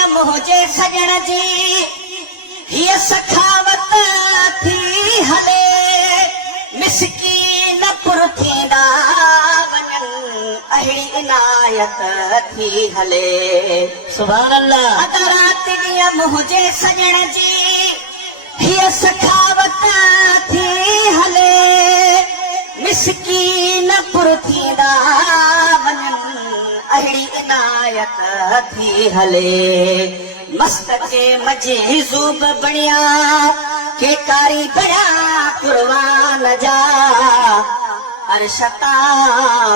ॾींहं मुंहिंजे सजण जी हीअ सखावत थी हले मिसकीन पुर थींदा वञनि अहिड़ी इनायत थी हले सुभान अल्लाह। अध रात ॾींहं मुंहिंजे सजण जी हीअ सखावत थी हले मिसकीन पुर थींदा वञनि अहिड़ी इनायत थी हले मस्त के मजीज़ूब बणिया के कारी बया कुर्बान जा अर्शता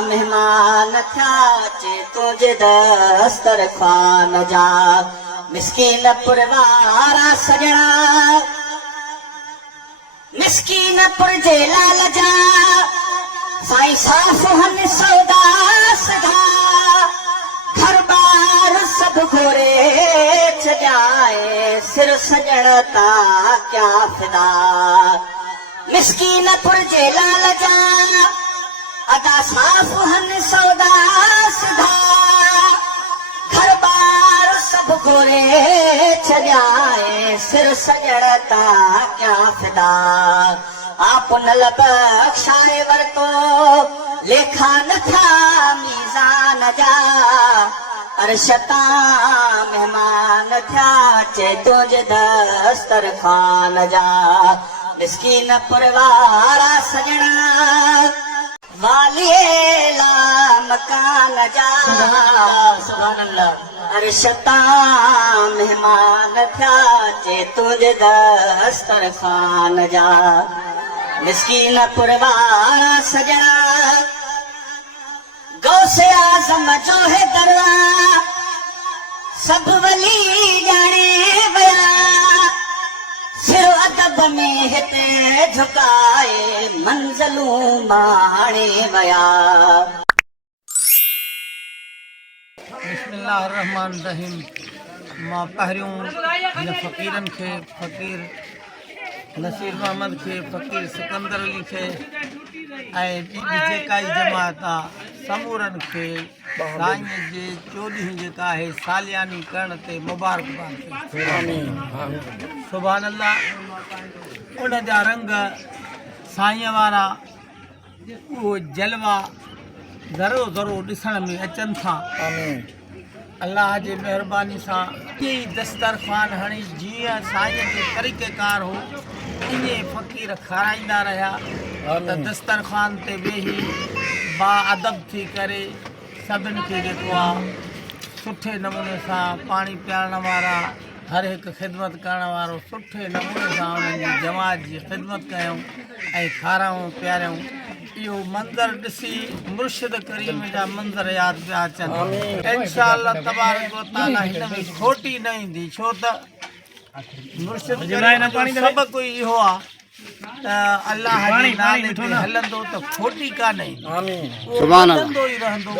मेहमान थिया चे तुझे दस्तरखान जा मिस्कीन पुरवारा सजणा मिस्कीन पुर जे लाल जा साईं साफ़ हन सौदा सदा घर बार सब घोरे छजाए सिर सजण ता क्या फिदा मिस्कीन पुर जे लाल जा अदा साफ़ हन सौदा सदा घर बार सब घोरे छजाए सिर सजण ता क्या फिदा आप नल बख्शाए वरतो लेखा न था मीज़ान जा अर्शता मेहमान थिया चे तुझे दस्तरखान जा मिस्कीन पुरवारा सजणा वालिए ला मकान जा सुभान अल्लाह। अर्शता मेहमान थिया चे तुझे दस्तरखान जा मिस्कीन पुरवारा सजणा गौसे आज़म जो है दरवा सब वली जाने वया सिर अदब में हिते झुकाए मंज़लूं माणे वया। बिस्मिल्लाहिर्रहमानिर्रहीम। मां पहिरियों हिन फ़क़ीरनि खे फ़क़ीर नसीर मोहम्मद खे फ़क़ीर सिकंदर अली खे ऐं ॿी जेका ई जमात आहे समूरनि खे साईं जे चोॾहीं जेका आहे सालियानी करण ते मुबारकबाद सुभान अल्लाह। उन जा रंग साईं वारा उहो जलवा ज़रो ज़रो ॾिसण में अचनि था। अल्लाह जे महिरबानी सां ईअं दस्तरखान हणी जीअं साईं जो तरीक़ेकार हो ईअं फ़क़ीर खाराईंदा रहिया त दस्तरखान ते वेही बाअदब थी करे सभिनि खे जेको आहे सुठे नमूने सां पाणी पीआरण वारा हर हिकु ख़िदमत करण वारो सुठे नमूने सां उन्हनि जी जमात जी ख़िदमत कयूं ऐं खारायूं पीआरियूं। इहो मंज़र ॾिसी मुर्शिद करीम जा मंज़र यादि पिया अचनि। इंशा अल्लाह तबारक व तआला हिन में खोटी न ईंदी छो त मुर्शिद सभु कोई इहो आहे त अल्लाह जे नाले ते हलंदो त खोटी कान्हे हलंदो ई रहंदो।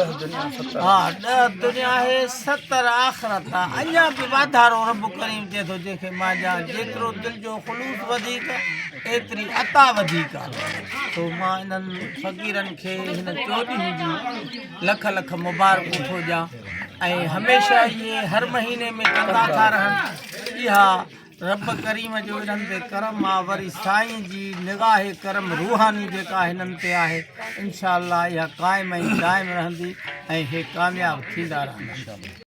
हा 10 दुनिया आहे 70 आख़िरत आहे अञा बि वाधारो रब करीम चए थो जंहिंखे मां ॼाण जेतिरो दिलि जो ख़ुलूस वधीक एतिरी अता वधीक आहे। तो मां इन्हनि फ़क़ीरनि खे हिन चोॾहीं जी लख लख मुबारकूं थो ॾियां ऐं हमेशह इहे हर महीने में कंदा था रहनि। इहा रब करीम जो इन्हनि ते करम आहे वरी साईं जी निगाह करम रूहानी जेका हिननि ते आहे इंशा अल्लाह इहा क़ाइम ऐं दाइम रहंदी ऐं हे कामयाबु थींदा रहंदा।